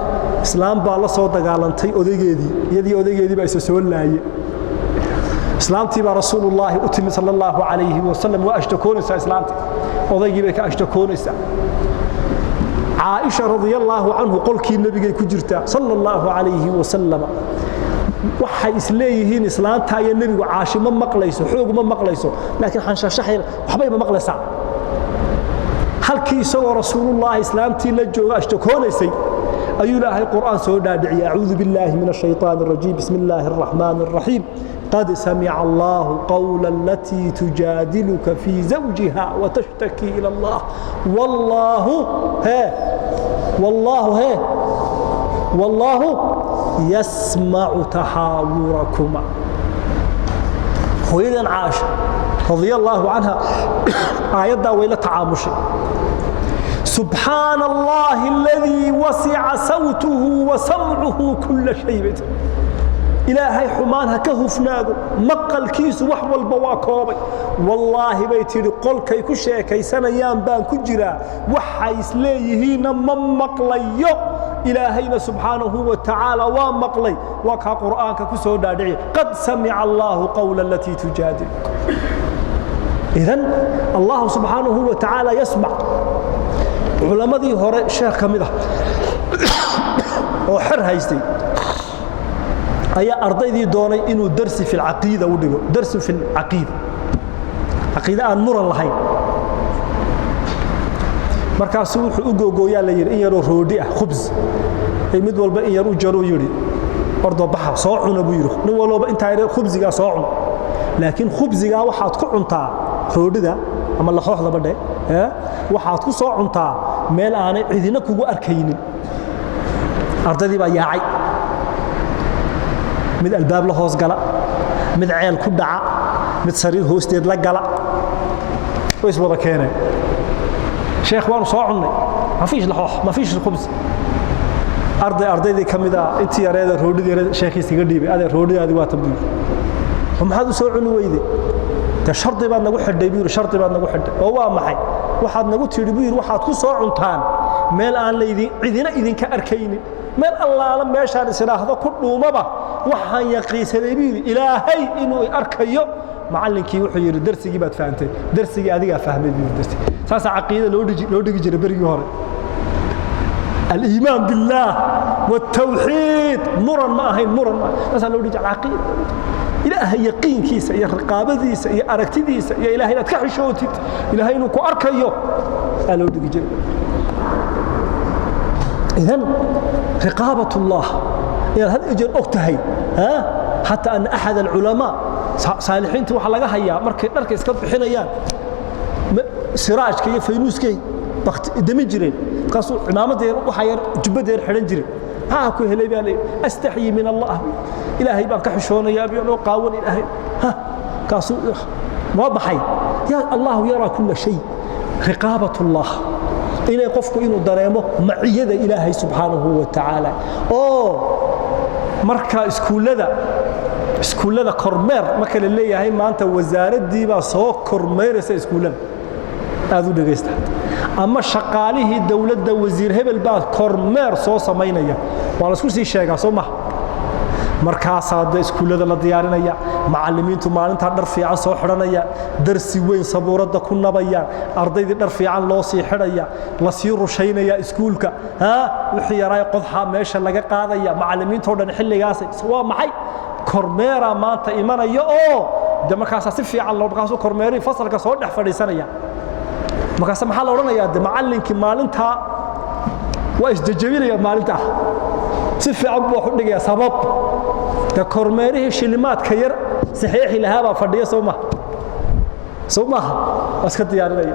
islaam baa la soo dagaalantay odageedii baa soo laayay islaamtii baa rasuulullaahi u timi sallallahu alayhi wa sallam waa ashtakoonaysa islaamtii odaygii bay ka ashtakoonaysa Aisha radhiyallahu anhu qolkii nabiga ku jirta sallallahu alayhi wa sallam waxay isleeyihiin islaamta iyo nabigu caashimo maqlayso xoog ma maqlayso laakiin xanshashaxay waxbay ma maqlaysaa halkii isagoo rasuulullaahi islaamtii la jooga ashtakoonaysay ayuu ilaahay qur'aan soo dhaadhiciyay a'uudu billahi minash shaytaanir rajiim bismillaahir rahmaanir rahiim qad sami'a Allahu qawla allati tujadiluka fi zawjiha wa tashtaki ila Allah wallahu yasma'u tahawurakuma hooyadan Aisha radiyallahu anha ayada way la tacaamushay سبحان الله الذي وسع صوته وسمعه كل شيء إلهي حمانها كهفناده مقل كيس وحوى البواكوبي والله بيتي قل كي كشي كي سنيان بان كجرا وحيس ليهين من مقلي إلهينا سبحانه وتعالى ومقلي وكا قرآنك كسو دادعي قد سمع الله قول التي تجادل إذن الله سبحانه وتعالى يسمع علماء هوري شيخ كميده oo xir haystay ayaa ardaydii doonay inuu darsi fi aqeeda u dhigo darsi fi aqeeda aan muran lahayn markaas wuxuu u googooyaa la yiri in yar oo roodi ah khubz ay mid walba in yar u jaro yiri ordo baxa soo cuna buu yiri nin walba inta ay khubziga soo cun laakiin khubziga waxaad ku cuntaa roodida ama la xooxda badhe waxaad ku soo cuntaa meel aanay cidina kugu arkaynin ardaydii baa yaacay mid albaab la hoos gala mid ceel ku dhaca mid sariir hoosteed la gala way iswada keenay sheekh waan soo cunnay ma fiish la xoox ma fiish khubz ardaydii kamida intii yareeda roodidii sheekhiisiga dhiibay adeer roodidaadi waa tabuur maxaad u soo cuni weyday shardi baad nagu xidhay buu shardi baad nagu xidhay oo waa maxay waxaad nagu tiiri buu waxaad ku soo cuntaan meel aan leeydi cidina idinka arkaynin meel allaala meeshaan isiraahdo ku dhuumaba waxaan yaqiisaday buu ilaahay inuu arkayo macallinkii wuxuu yiri darsigii baad fahamtay darsigii adiga fahmay buu darsi saasa aqeeda loo dhigi jiray berigii hore الإيمان بالله والتوحيد مرن ما هي مرن مثلا لو رجع عقيدة إلهي يقين كيس يا رقابة ديس يا أركتي ديس يا إلهي لا تكحشوتي إلهي إنه كأركيو قالوا دقي جل إذن رقابة الله يعني هذا إجر أختهي حتى أن أحد العلماء صالحين توحى لقى هيا مركز كب حنيان سراج كي فينوس كي بخت دمجرين قاسو عمامتين وحير جبدين حرن جرين كو هلي بالي استحيي من الله إلهي بان كحشون يا بي انو قاون إلهي قاسو ما بحي يا الله يرى كل شيء رقابة الله إلى قفكو إنو دريمو معيدة إلهي سبحانه وتعالى مركا اسكولدا iskuullada kormeer marka la leeyahay maanta wasaaradii baa soo kormeeraysa iskuullada aad u dhageysta ama shaqaalihii dawladda wasiir hebel baa kormeer soo sameynaya waa la isku sii sheegaa soo ma markaasaa iskuullada la diyaarinaya macallimiintu maalinta dhar fiican soo xiranaya darsi weyn sabuuradda ku nabaya ardaydii dhar fiican loo sii xidhaya la sii rushaynaya iskuulka wixii yaray qodxa meesha laga qaadaya macallimiintu dhan xilligaas waa maxay kormeera maanta imanaya oo markaas si fiican loo markaas kormeeray fasalka soo dhex fadhiisanaya markaas maxaa la oranayaa macallinkii maalinta waa isjajabinaya maalinta si fiican buu u dhigaya sabab da kormeerihii shilimaadka yar saxiixi lahaaba fadhiya Soomaa aska diyaarinaya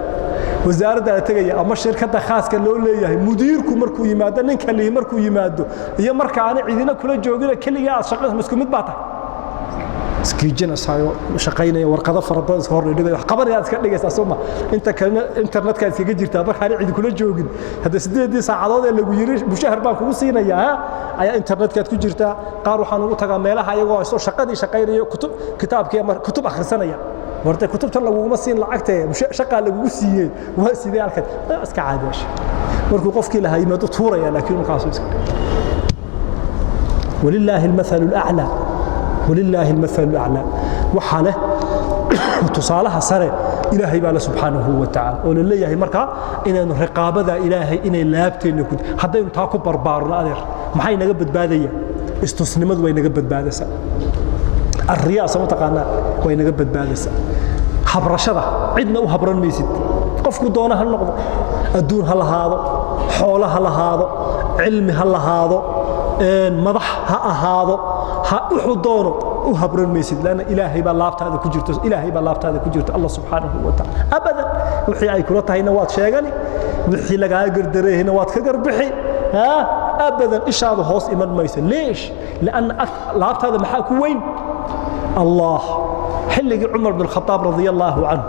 wasaaradda la tagaya ama shirkadda khaaska loo leeyahay mudiirku markuu yimaado ninka leeyahay markuu yimaado iyo marka aan cidina kula joogina kaliya shaqada isku mid baata iskiijina saayo shaqaynaya warqado farabadan hor dhigay wax qabanaya iska dhigaysa Soomaa inta kale internetka iskaga jirta marka aan cid kula joogin hada 8 saacadood ee lagu yiri mushahar baan kugu siinayaa ayaa internetka ku jirta qaar waxaan ugu tagaa meelaha ayagoo soo shaqadii shaqaynayo kitaabkii ama kutub akhrisanaya warta kutubtan lagu siin lacagtay shaqa lagu siiyay waa sidee halka iska caadish markuu qofkii la haymaado tuuraya laakiin kaas iska walillahi almathalu al'a walillahi almathalu al'a waxale tusaalaha sare ilaahay baa subhanahu wa ta'ala oo leeyahay marka inaynu riqaabada ilaahay inay laabteena ku hadaynu taa ku barbaarno adeer maxay naga badbaadaya istusnimadu way naga badbaadaysaa الرياسة متقانا وين قبض بالسا خبر شذا عندنا وخبر الميسد قفك دونه هالنقطة الدون هذا حوله هذا علم هذا مضح هذا حدونه وخبر الميسد لأن إلهي باللافت هذا كجرت إلهي باللافت هذا كجرت الله سبحانه وتعالى أبدا وحي أي كلها هنا وات شاغني وحي لقى قدره هنا وات كقربحي أبدا إيش هذا هوس إيمان ميسد ليش؟ لأن لافت هذا محاك وين؟ الله حلق عمر بن الخطاب رضي الله عنه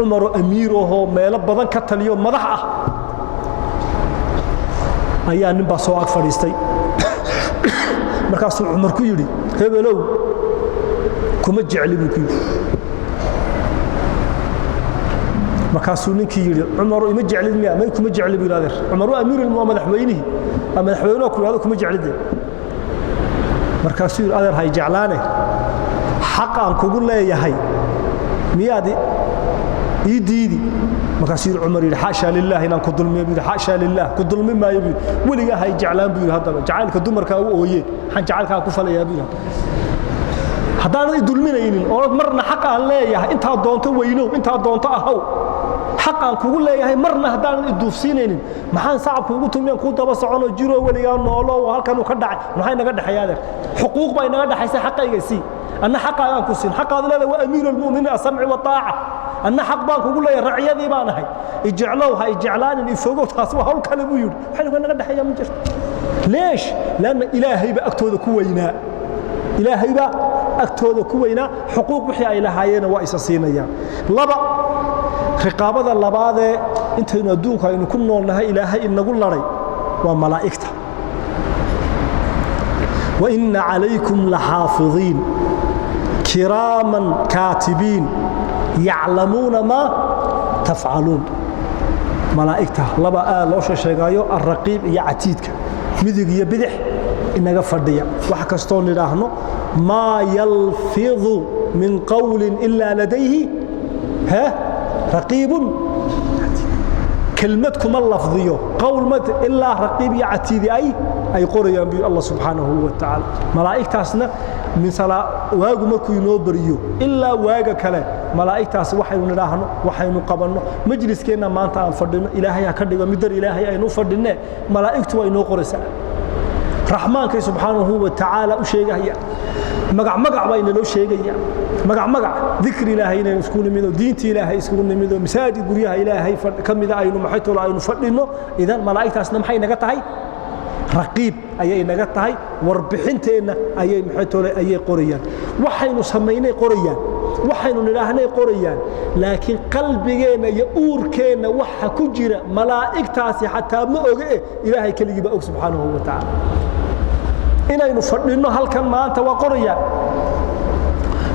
عمر أميره ميل بدن كتليون مدحه أيان نبى سواق فريستي مركز عمر كيري هبلو كم جعل بكير مركز نكيري عمر يمجعل المياه ما يكون مجعل بلادر عمر أمير المؤمن حوينه أما حوينه كل هذا كم مجعل ده مركز يقول هذا هاي جعلانه حقا كقول له يا هاي ميادي يديدي مكاسير عمر حاشا لله هنا كظلم يبي حاشا لله كظلم ما يبي ولي هاي جعلان بي هذا جعلك دمر كا اويه حن جعلك كفل يا بي هذا يظلمين او مرنا حقا ليه انت دونته وينو انت دونته اهو حقا كقول له يا هاي مرنا هذا يدوفسينين maxaan sacabku ugu tumiyaan ku daba socono jiro waliga noolo halkan uu ka dhacay maxay naga dhaxayaan xuquuq bay naga dhaxaysa xaqayga أنا حق أنكو سين حق هذا لا وأمير المؤمنين السمع والطاعة أنا حق بانكو قول لي الرعية ذي بانها يجعلوها يجعلان يفوقوا تاسوا هول كلموا يقول حلو أنا قد حيا من جرت ليش؟ لأن إلهي بأكتوذ كوينا إلهي بأكتوذ كوينا حقوق بحيا إلهينا وإساسينا لبا رقابة اللبا ذي أنت ندوك إن كنا لها إلهي إن نقول لري وملائكته وإن عليكم لحافظين كراما كاتبين يعلمون ما تفعلون ملائكته لبا لوش شيغايو الرقيب يا عتيدك ميدق يا بدح انغا فديا waxa kasto niraahno ما يلفظ من قول الا لديه رقيب كلمتكم اللفظيه قول مت الا رقيب يا عتيد اي قريان بي الله سبحانه وتعالى ملائكتاسنا من صلاه واغو markuu inoo bariyo illa waaga kale malaa'iktaas waxaynu niraahno waxaynu qabanno majliskeena maanta aan fadhino ilaahay ka dhigo midar ilaahay aynu fadhine malaa'iktu way inoo qoraysaa rahmaanka subhanahu wa ta'ala u sheegaya magac bayna loo sheegaya magac dhikr ilaahay inay isku nimido diinta ilaahay isku nimido masaajid guryaha ilaahay kamida aynu maxaytolo aynu fadhino idan malaa'iktaasna maxay naga tahay رقيب أي نجتهاي وربحنتنا أي محتول أي قريان وحين سمينا قريان وحين نراهنا قريان لكن قلبنا يؤور كنا وح كجرة ملائكة حتى ما أجئ إلهي كلي بأوك سبحانه وتعالى إن ينفرنا هل كان ما أنت وقريان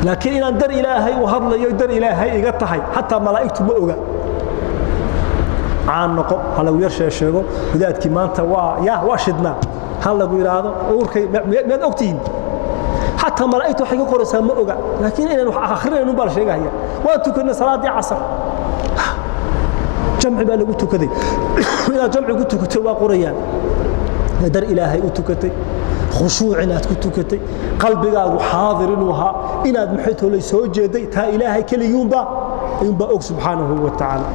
laakiin inaan dar ilaahay u hadlayo dar ilaahay iga tahay xataa malaa'igtu ma oga aan noqo hal yar sheego wadaadkii maanta waa shidna hal lagu yiraahdo uurkay mid ogtiin حتى ملائكته حقيقة قرصها ما أوجع لكن إن آخرنا نبار شيء هي وأنتوا كنا صلاة عصر جمع بالله قلت كذي إلى جمع قلت كتوا قريان ندر إلهي قلت كذي خشوع إن قلت كذي قلبي قاعد حاضر وها إن محيته ليس وجدي تا إلهي كل يوم با سبحانه وتعالى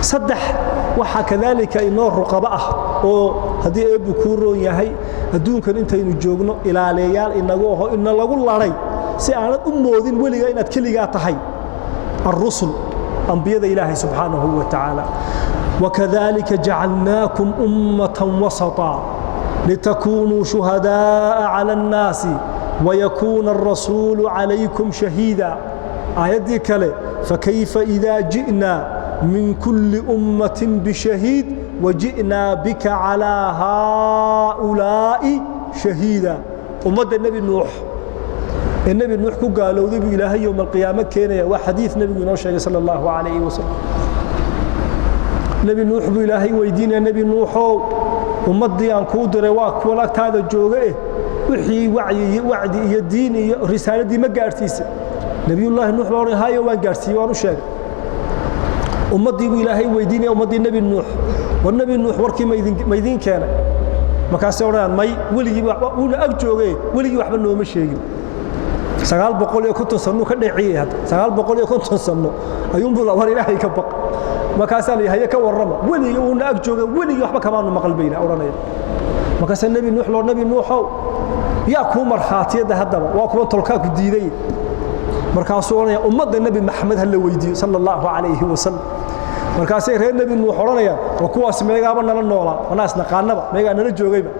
صدح وحا كذلك إنه رقباء وهذه أبو كورو يهي adduunkan intaynu joogno ilaaleeyaal inagu in lagu laray si aan u moodin waliga inaad kaliga tahay ar-rusul anbiyada ilaahay subhanahu wa ta'ala wakadhalika ja'alnakum ummatan wasata litakunu shuhadaa 'ala an-nasi wa yakuna ar-rasulu 'alaykum shahida ayati kale fakayfa idha ji'na min kulli ummatin bi shahid وجئنا بك على هؤلاء شهيدا أمد النبي نوح قالوا ذي بإلهي يوم القيامة كان وحديث نبي نوح صلى الله عليه وسلم نبي نوح بإلهي ويدين نبي نوح أمد أن كودر وأكولك هذا الجوغة وحي وعدي يديني رسالة دي ما قارتيس نبي الله نوح هاي وان قارتي وانشاق أمدي بإلهي ويدين أمدي النبي نوح والنبي نوح وركي ما يدين كان ما كان سوران ماي ولي ولا أجوجي ولي وحبل نوم الشيء سقال بقول كنت صنو كدعي هذا سقال بقول كنت صنو أيوم بالله ولله كبق ما كان سالي هي كورما ولي ولا أجوجي ولي وحبل كمان ما قلبينا أورانا ما كان النبي نوح لو النبي نوح يا كومر خاطي هذا وكمان تلقاك الديدي مركز سوران أمد النبي محمد هل ويدي صلى الله عليه وسلم markaasay reer nabi nuux oranayaan oo kuwaas meegaaba nala noolaa wanaas naqaanaba meegaa nala joogayba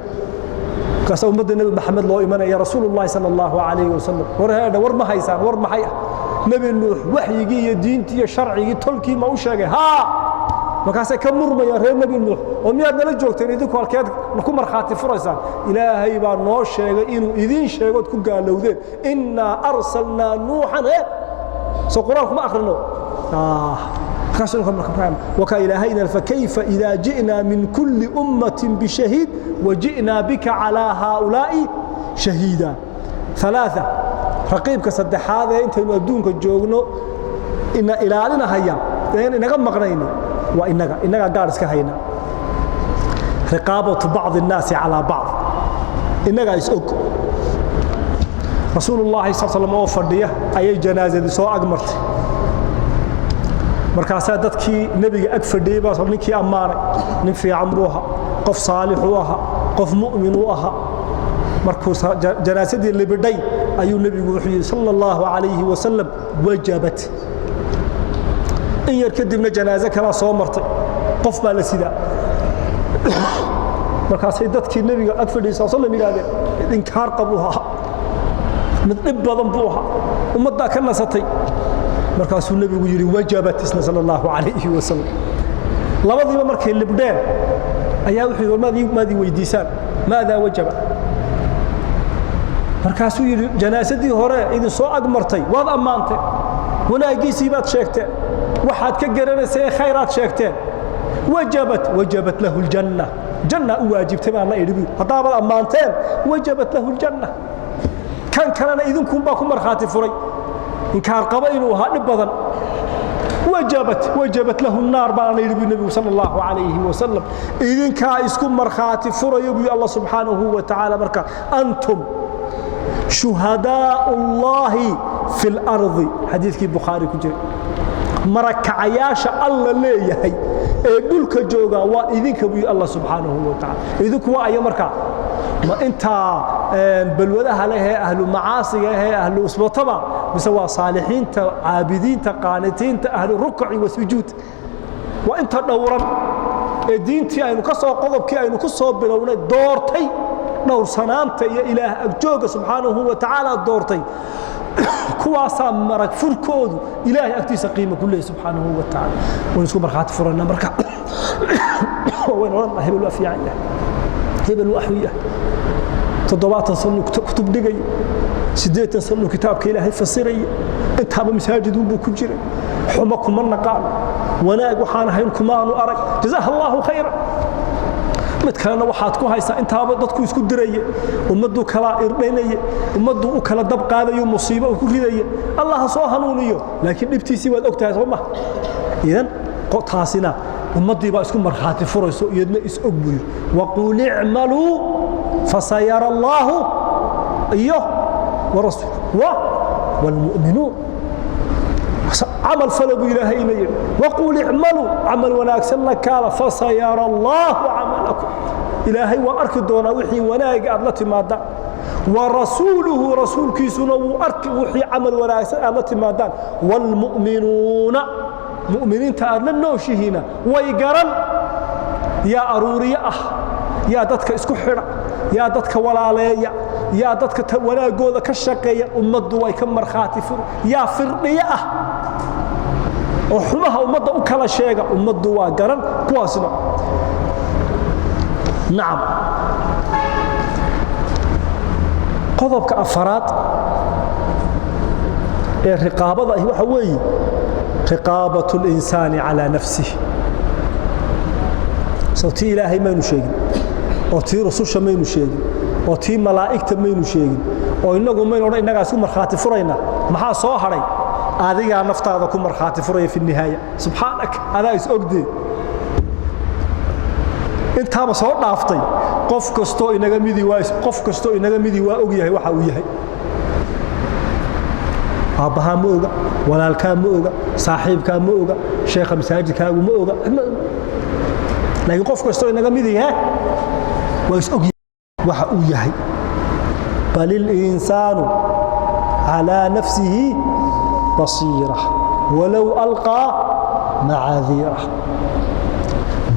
kaas ummadda nabi maxamed loo imanaya rasuulullaahi sallallahu alayhi wasallam war ma haysaan war maxay nabi nuux waxyigii iyo diintii iyo sharcigii tolkii ma u sheegay markaasay ka murmayaan reer nabi nuux oo miyaad nala joogteen idinku halkeed ku marxaati furaysaan ilaahay baa noo sheegay inuu idin sheego ku gaalowdeen inna arsalna nuuhan soo quraanku ma akhrino وكإلهينا فكيف إذا جئنا من كل أمة بشهيد وجئنا بك على هؤلاء شهيدا ثلاثة رقيبك صدح هذا أنت يمدونك الجوغنو إن إلالنا هيا إنك مقرين وإنك قارسك هينا رقابة بعض الناس على بعض إنك يسأك رسول الله صلى الله عليه وسلم وفرديه أي جنازة سوء أقمرت markaasaa dadkii nabiga ag fadhiyay baa ninkii ammaanay nin fiican buu ahaa qof saalix uu ahaa qof mu'min uu ahaa markuu janaasadii libidhay ayuu nabigu wuxuu yiri sallallahu alayhi wa sallam wajabat in yar kadibna janaaza kala soo martay qof baa la sidaa markaasay dadkii nabiga ag fadhiyay sallallahu alayhi wa sallam inkaar qabuha mid dhib badan buu ahaa ummadda ka nasatay markaasuu nabigu yiri wajabat isna sallallahu alayhi wa sallam labadiiba markay libdeen ayaa wuxuu maadi weydiisaan maada wajaba markaasuu yiri janaasadii hore idin soo agmartay waad amaantay wanaagiisii baad sheegteen waxaad ka garanaysay khayraad sheegteen wajabat lahu aljanna janna waajibtay baa la idhi hadaaba amaanteen wajabat lahu aljanna kan kalena idinku baa ku marxaati furay إنكار قبائل وهذا بدن وجبت له النار بان النبي صلى الله عليه وسلم إذن كايسكم مرخاتي فريبي الله سبحانه وتعالى بركة أنتم شهداء الله في الأرض حديث في البخاري كجري مركعياش الله ليه يقول كجوغا وإذن كبي الله سبحانه وتعالى إذن كوا أي مركع ما أنت بلودها لها أهل معاصي أهل أسبوطبا بسوا صالحين عابدين قانتين أهل الركع والسجود وأنت دورا دينتي أي نقص قلبك أي نقص بلونا دورتي نور سنامتي يا إله أجوج سبحانه وتعالى دورتي كواسا مرك فركود إله أكتي سقيمة كله سبحانه وتعالى ونسكو مرخات فرنا مركع وين والله هبل وأفيعية هبل وأحوية تضباط صنو كتب دقي sideetan sano kitaabka Ilaahay fasiray intaaba masaajid uu ku jiray xuma kuma naqaan wanaag waxaan ahayn kuma aanu arag jazaakallahu khayran mid kalena waxaad ku haysaa intaaba dadku isku diray ummadu kala irdheynay ummadu u kala dab qaadayo musiibo ku riday Allah soo hanuuniyo laakiin dhibtiisi waad ogtahay soo ma idan taasina ummadii baa isku marxaati furayso iyadna is ogbuyo waqul i'malu fasayara Allah iyo ورسول والمؤمنون عمل فلو إلهي إليه وقول اعملوا عمل وناكسن لك فسيرى الله عملكم إلهي وأركضون وحي وناك أدلتي مادا ورسوله رسول كيسونا وأركض وحي عمل وناكسن أدلتي مادا والمؤمنون مؤمنين تأدلن نوشهين ويقرن يا أروري يا دتك اسكو حرا يا دتك ولا علي يا دتك wanaagooda ka shaqeeya ummadu way ka marxaati fur ya firdiya oo xumaha ummadda u kala sheega ummadu waa garan kuwaasna naam qodobka afaraad ee riqaabada waxa weeye riqaabatu al-insani ala nafsihi sawti ilaahay ma inu sheegin oo tii rususha ma inu sheegin oo tii malaa'ikta ma inu sheegin oo inagu ma inu inaga isku marxaati furayna maxaa soo haray adiga naftaada ku marxaati furay fi nihaaya subhaanak adaa is ogdee intaaba soo dhaaftay qof kasto inaga midi waa og yahay waxa uu yahay aabaha ma oga walaalka ma oga saaxiibka ma oga sheekha masaajidkaagu ma oga laakiin qof kasto inaga midi yahay waa is og waxa uu yahay balil insaanu ala nafsihi basira walaw alqa ma'adhira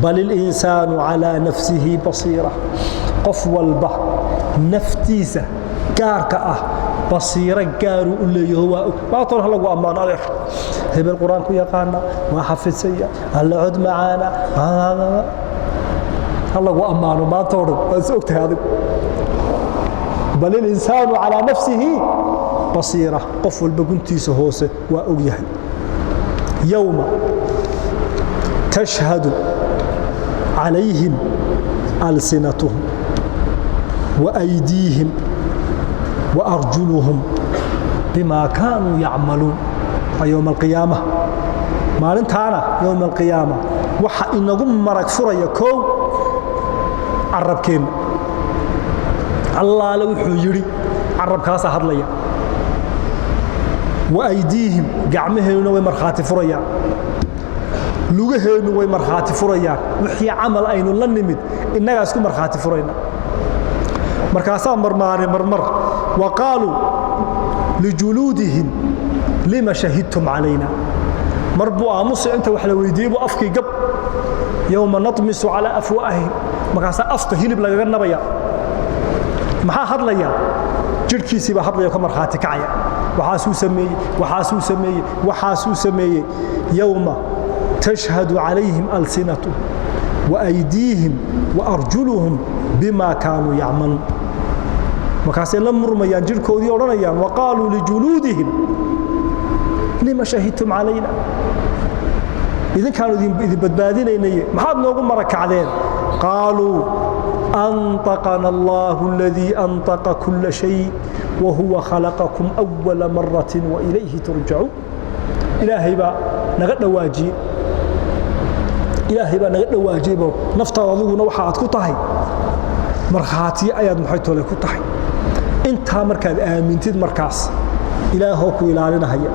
balil insaanu ala nafsihi basira qof walba naftiisa gaarka ah basira gaaru u leeyahay waa toon lagu amaan adeer hebel quraanku yaqaana waa xafisaya alla cud maana lagu amaano ma toon waa ogtahay adigu بل الإنسان على نفسه بصيرة قف البقنتيس هوسه وأوجه يوم تشهد عليهم ألسنتهم وأيديهم وأرجلهم بما كانوا يعملون يوم القيامة ما لنتانا يوم القيامة وحا إنهم مرك فريا كو عربكين الله لو حجري عرب كاسا هدليا وايديهم قعمهن وي مرخاتي فريا لوغهن وي مرخاتي فريا وخي عمل اينو لا نمد انغا اسكو مرخاتي فرينا مركاسا مرمر وقالوا لجلودهم لما شهدتم علينا مربو امس انت وحلا ويديبو افكي قب يوم نطمس على افواههم مركاسا افك هلب لغا نبيا maxaa hadlaya jirkiisa ba hadlaya ka marxaati kacaya waxaasuu sameeyay yawma tashhadu alayhim alsinatu wa aydihim wa arjuluhum bima kanu ya'malun markaasay la murmayaan jirkoodii oranayaan wa qalu li juludihim lima shahidtum alayna idin kaanu idin badbaadinaynay maxaad noogu marakacdeen qaalu أنطقنا الله الذي أنطق كل شيء وهو خلقكم أول مرة وإليه ترجعون إلهي با نغد واجب نفترضه نوحات كطهي مرخاتي آيات محيطه لك كطهي انت مركز آمنتid مركز إلهو كو إلالنا هيا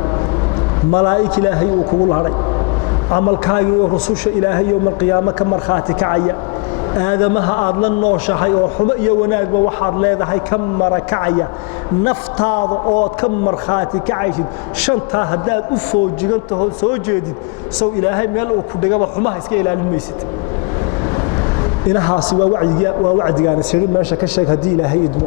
ملائك إلهي وكو الهري عمل كايو رسوش إلهي يوم القيامة كمرخاتي كعيا aadamaha aad la nooshahay oo xumo iyo wanaagba waxaad leedahay ka marakacaya naftaada oo ka marxaati kacaysid shanta hadaad u foojigantahay soo jeedid soo ilaahay meel uu ku dhigaba xumaha iska ilaalin maysid inahaasi waa wacdigaana sida meesha ka sheeg hadii ilaahay idmo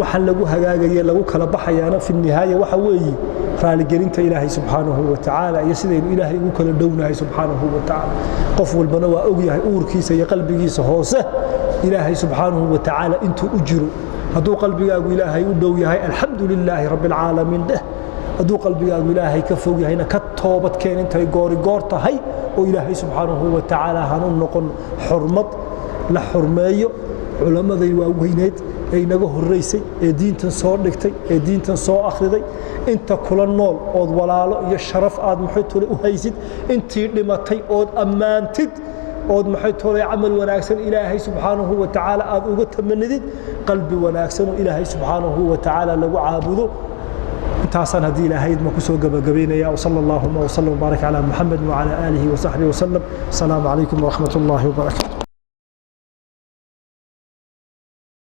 waxa lagu hagaagay lagu kala baxayana fi nihaaya waxa weeye raali gelinta ilaahay subhanahu wa ta'ala iyo sideen ilaahay ugu kala dhownahay subhanahu wa ta'ala qof walbana waa og yahay uurkiisa iyo qalbigiisa hoose ilaahay subhanahu wa ta'ala intuu u jiro هدو قلبي أقول إلهي ودو هاي الحمد لله رب العالمين ده هدو قلبي أقول إلهي كفوي هنا كتوبة كان أنت يقاري قارته هاي وإلهي سبحانه وتعالى هنون نقول حرمت لحرمية علماء ذي واوينيد أي نجوه الرئيسي دين تنصار لكتي دين تنصار آخردي أنت كل النول أود ولاله يشرف آد محيط له وهيزد أنت لما تي أود أمانتد أود محيط له عمل وناكسن إلهي سبحانه وتعالى آد أوجت من نديد قلبي وناكسن إلهي سبحانه وتعالى لو عابده أنت عصان هذه إلهي ما كسو جبينا يا وصلى الله وسلم وبارك على محمد وعلى آله وصحبه وسلم السلام عليكم ورحمة الله وبركاته.